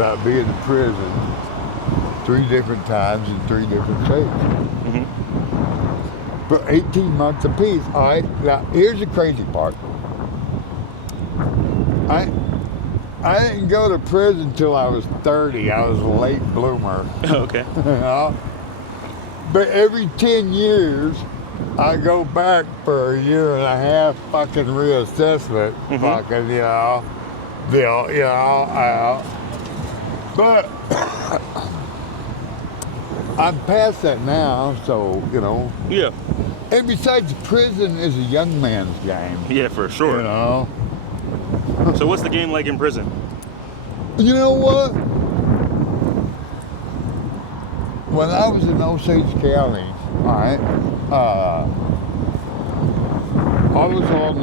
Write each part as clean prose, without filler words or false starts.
about being in prison 3 different times in 3 different states. For 18 months apiece. All right, now here's the crazy part. I didn't go to prison until I was 30. I was a late bloomer. Okay. You know? But every 10 years, I go back for a year and a half fucking reassessment. Fucking, but I'm past that now, so, Yeah. And besides, prison is a young man's game. Yeah, for sure. You know? So what's the game like in prison? You know what? When I was in Osage County, all right, I was on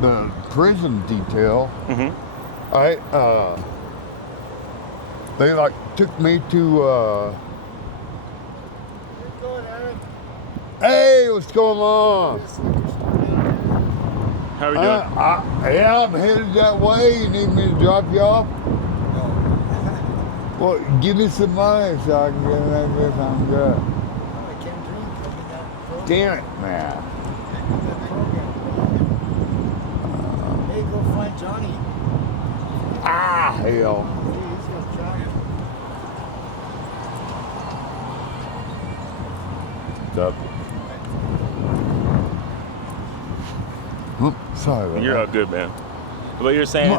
the prison detail. All right, they took me to. Hey, what's going on? How are we doing? Yeah, I'm headed that way. You need me to drop you off? No. Well, give me some money so I can get that this. I'm good. I can't drink. I'm in that program. Damn it, man. I'm in that program. Hey, go find Johnny. Ah, hell. Hey, he's gonna try. What's up? Sorry about You're that. all good, man. But you're saying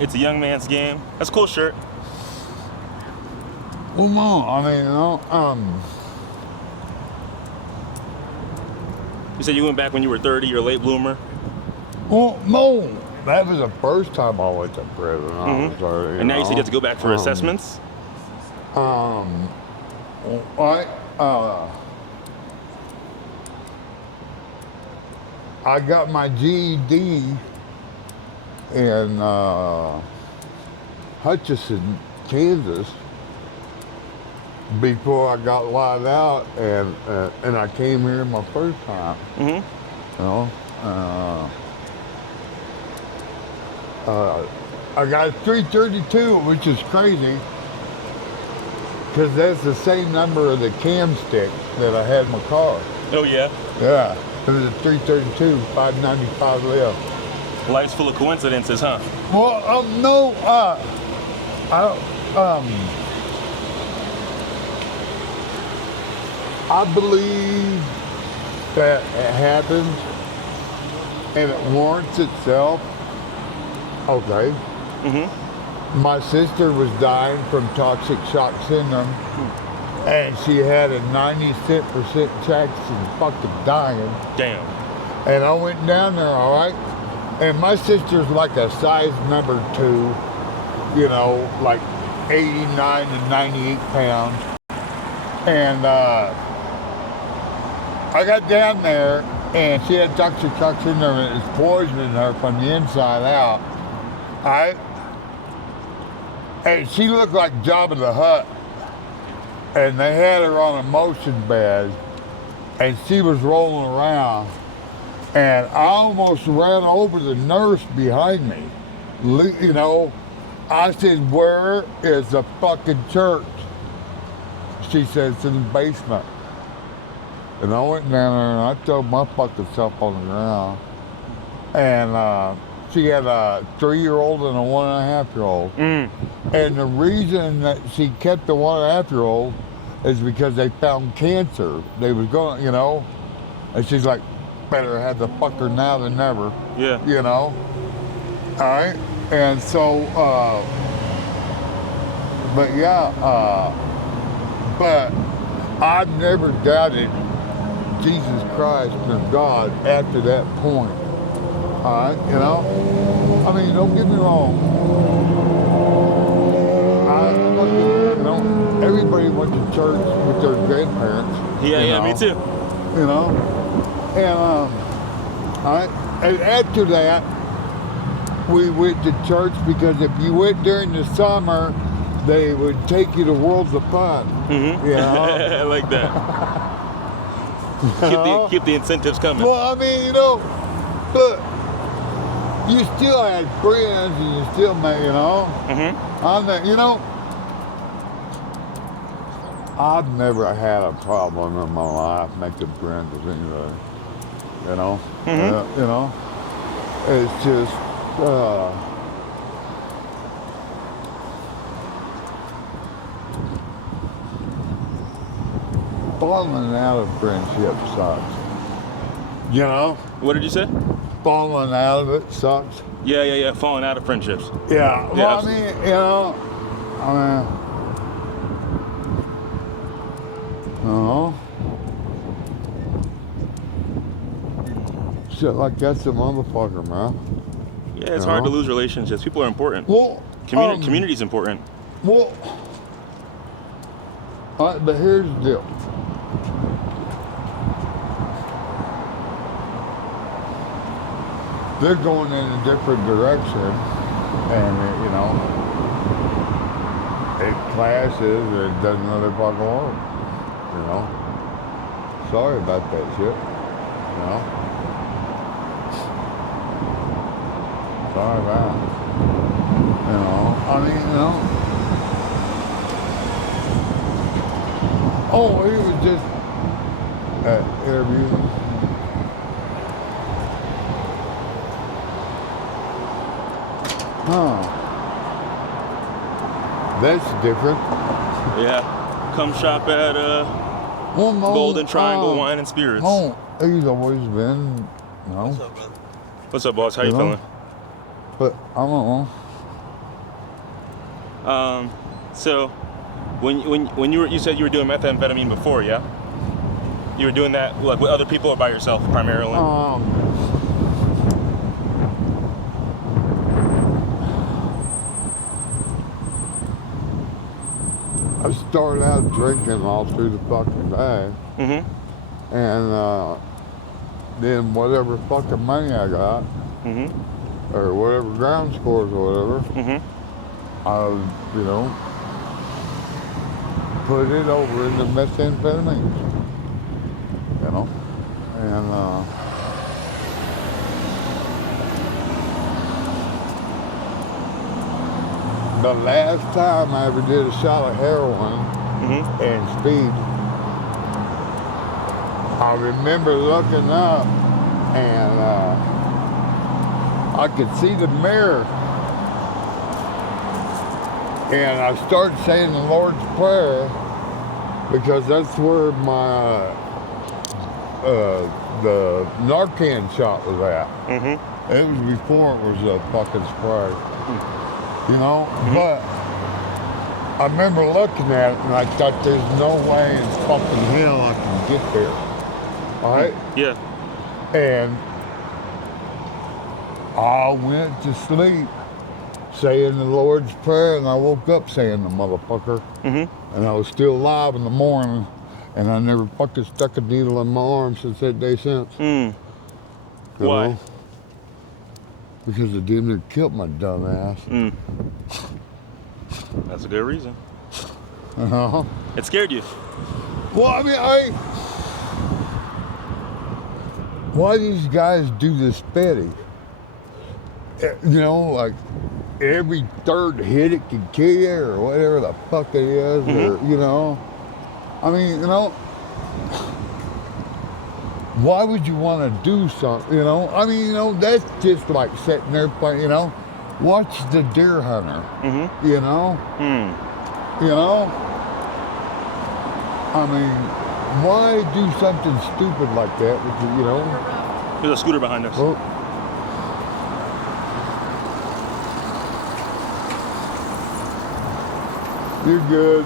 it's a young man's game. That's a cool shirt. Well, no, I mean, You said you went back when you were 30. You're a late bloomer. well, no, that was the first time I went to prison. I was 30, And now you said you get to go back for assessments. I got my GED in Hutchinson, Kansas, before I got live out, and I came here my first time. I got a 332, which is crazy, because that's the same number of the cam stick that I had in my car. Oh yeah. Yeah, it was a 332, 595 left. Life's full of coincidences, huh? Well, no, I believe that it happens and it warrants itself. Okay. My sister was dying from toxic shock syndrome, and she had a 96% chance of fucking dying. Damn. And I went down there, all right? And my sister's like a size number 2, like 89 to 98 pounds. And I got down there, and she had toxic shock syndrome, and it was poisoning her from the inside out. All right? And she looked like Jabba the Hutt. And they had her on a motion bed, and she was rolling around. And I almost ran over the nurse behind me. I said, "Where is the fucking church?" She said, "It's in the basement." And I went down there and I threw my fucking self on the ground. And she had a 3-year-old and a 1.5-year-old. And the reason that she kept the 1.5-year-old is because they found cancer. They was going, and she's like, better have the fucker now than never. Yeah. All right. And so, but I've never doubted Jesus Christ or God after that point. All right, I mean, don't get me wrong. Everybody went to church with their grandparents. Yeah, me too. And all right, and after that, we went to church because if you went during the summer, they would take you to Worlds of Fun. I like that. Keep the incentives coming. Well, I mean, look, you still had friends and you still made, you know. You know, I've never had a problem in my life making friends with anybody. You know, you know, it's just. Falling out of friendship sucks. You know? What did you say? Falling out of it sucks. Yeah. Falling out of friendships. Yeah. Well, I absolutely. mean, you know, shit like that's a motherfucker, man. Yeah, it's hard to lose relationships. People are important. Well, Community's important. Well, all right, but here's the deal. They're going in a different direction, and you know, it clashes, or it doesn't really fucking work. You know, sorry about that shit. You know, sorry about it. You know, I mean, you know. Oh, he was just interviewing. Huh. That's different. Yeah. Come shop at Golden Triangle Wine and Spirits. Oh, he's always been, you know. What's up, brother? What's up, boss? How you feeling? But I don't know. So, when you said you were doing methamphetamine before, yeah? You were doing that like with other people or by yourself primarily? I started out drinking all through the fucking day. And then whatever fucking money I got, or whatever ground scores or whatever, I would, you know, put it over into methamphetamines, you know, and the last time I ever did a shot of heroin and speed, I remember looking up and I could see the mirror, and I started saying the Lord's Prayer because that's where my the Narcan shot was at. It was before it was a fucking spray. You know, but I remember looking at it and I thought there's no way in fucking hell I can get there. All right? Yeah. And I went to sleep saying the Lord's Prayer, and I woke up saying the motherfucker. And I was still alive in the morning, and I never fucking stuck a needle in my arm since that day since. Why? Know? Because it damn near killed my dumb ass. That's a good reason. Uh-huh. It scared you. Well, I mean, why these guys do this petty? You know, like every third hit it can kill you, or whatever the fuck it is, or, you know. I mean, you know, why would you want to do something, you know? I mean, you know, that's just like sitting there, you know, watch the deer hunter, you know? You know? I mean, why do something stupid like that, you know? There's a scooter behind us. Well, you're good.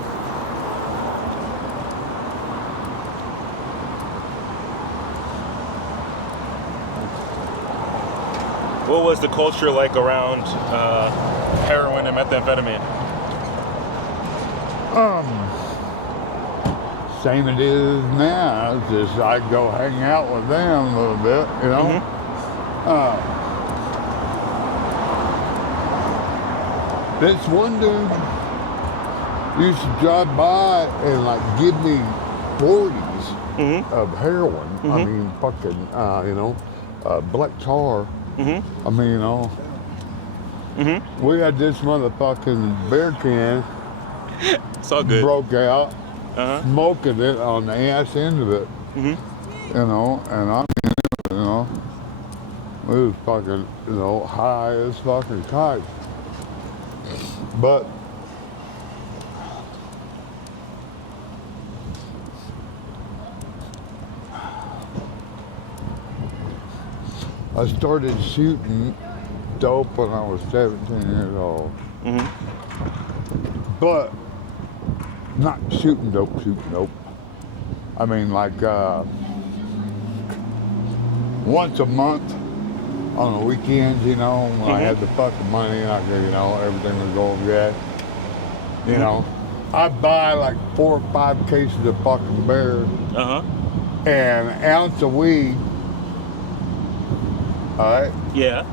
What was the culture like around heroin and methamphetamine? Same it is now. It's just I go hang out with them a little bit, you know. This one dude used to drive by and like give me 40s of heroin. I mean, fucking, you know, black tar. I mean, you know, we had this motherfucking beer can It's all good. broke out, Uh-huh. smoking it on the ass end of it. You know, and I mean, you know, we was fucking, you know, high as fucking kites. But I started shooting dope when I was 17 years old. But not shooting dope. I mean, like once a month on the weekends, you know, when I had the fucking money and I could, you know, everything was going good. You know, I'd buy like 4 or 5 cases of fucking beer and an ounce of weed. All right? Yeah.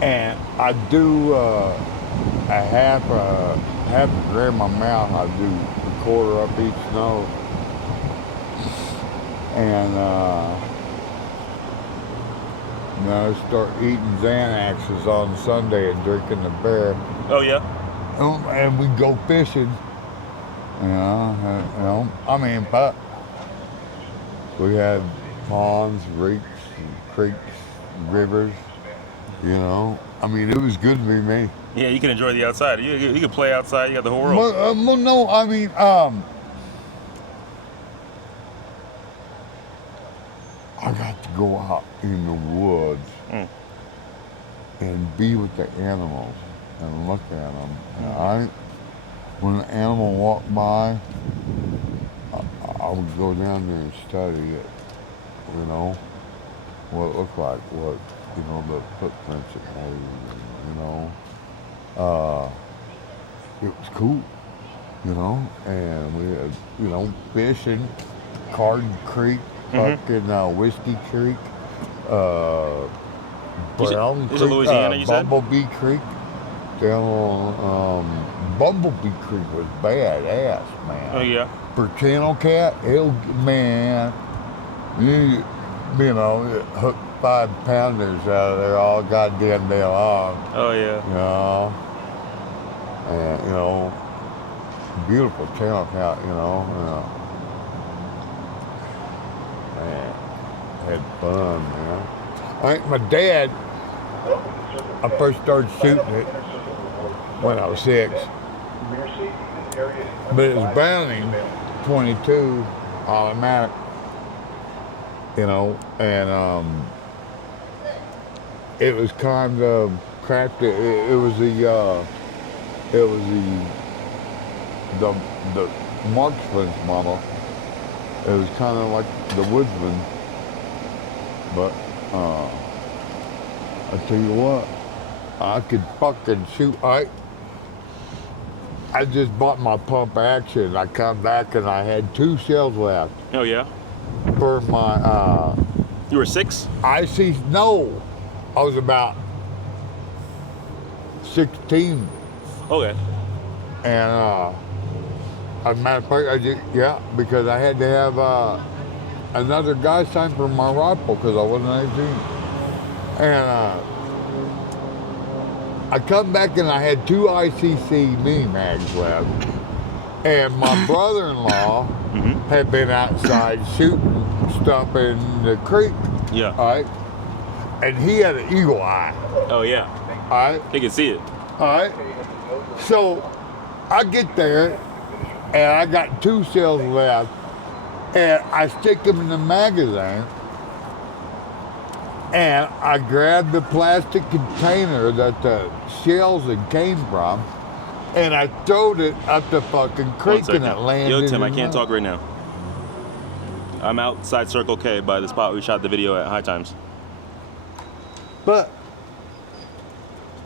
And I do a half a gram in my mouth. I do a quarter up each nose. And then I start eating Xanaxes on Sunday and drinking the beer. Oh yeah. And we go fishing. You know, I mean, but we had ponds, creeks, rivers. You know, I mean, it was good to be me. Yeah, you can enjoy the outside. You can play outside. You got the whole world. Well, no, I mean, I got to go out in the woods and be with the animals and look at them. And when an animal walked by, I would go down there and study it. You know, what it looked like, what, you know, the footprints it made, you know. It was cool, you know, and we had, you know, fishing, Carden Creek, fucking Whiskey Creek, Brown Is it Creek, Louisiana, you said? Bumblebee Creek. Down on Bumblebee Creek was badass, man. Oh yeah. For channel cat, man, you know, hook 5-pounders out of there all goddamn day long. Oh yeah. You know, and you know, beautiful channel cat, you know. Man, had fun, man. I think my dad, I first started shooting it when I was 6. But it was Browning 22 automatic, you know, and it was kind of crafted. It was the marksman's model. It was kind of like the woodsman, but I tell you what, I could fucking shoot. I just bought my pump action. I come back and I had 2 shells left Oh yeah. for my You were 6? no, I was about 16, Okay. and as a matter of fact, because I had to have another guy sign for my rifle because I wasn't 18, and I come back and I had 2 ICC mini mags left, and my brother-in-law had been outside shooting stuff in the creek. Yeah. All right, and he had an eagle eye. Oh yeah. All right. You can see it. All right. So I get there, and I got 2 shells left, and I stick them in the magazine, and I grabbed the plastic container that the shells had came from, and I throwed it up the fucking creek, and it landed. Yo, Tim, I in can't the- talk right now. I'm outside Circle K by the spot we shot the video at High Times. But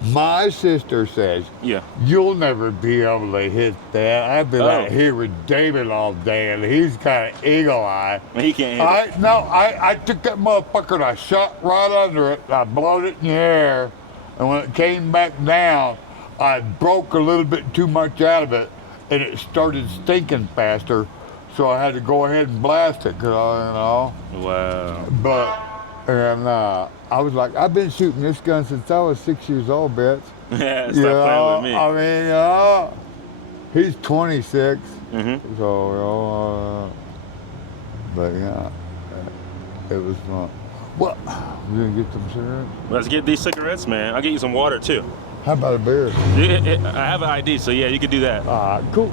my sister says, Yeah. you'll never be able to hit that. I've been out here with David all day, and he's got an eagle eye. He can't hit it. I took that motherfucker and I shot right under it. I blowed it in the air, and when it came back down, I broke a little bit too much out of it, and it started stinking faster. So I had to go ahead and blast it, 'cause you know. Wow. But And I was like, I've been shooting this gun since I was 6 years old, bitch. Yeah, You stop playing with me. I mean, he's 26. Mm-hmm. So, but yeah, it was fun. Well, you gonna get some cigarettes? Let's get these cigarettes, man. I'll get you some water too. How about a beer? I have an ID, so yeah, you could do that. Cool.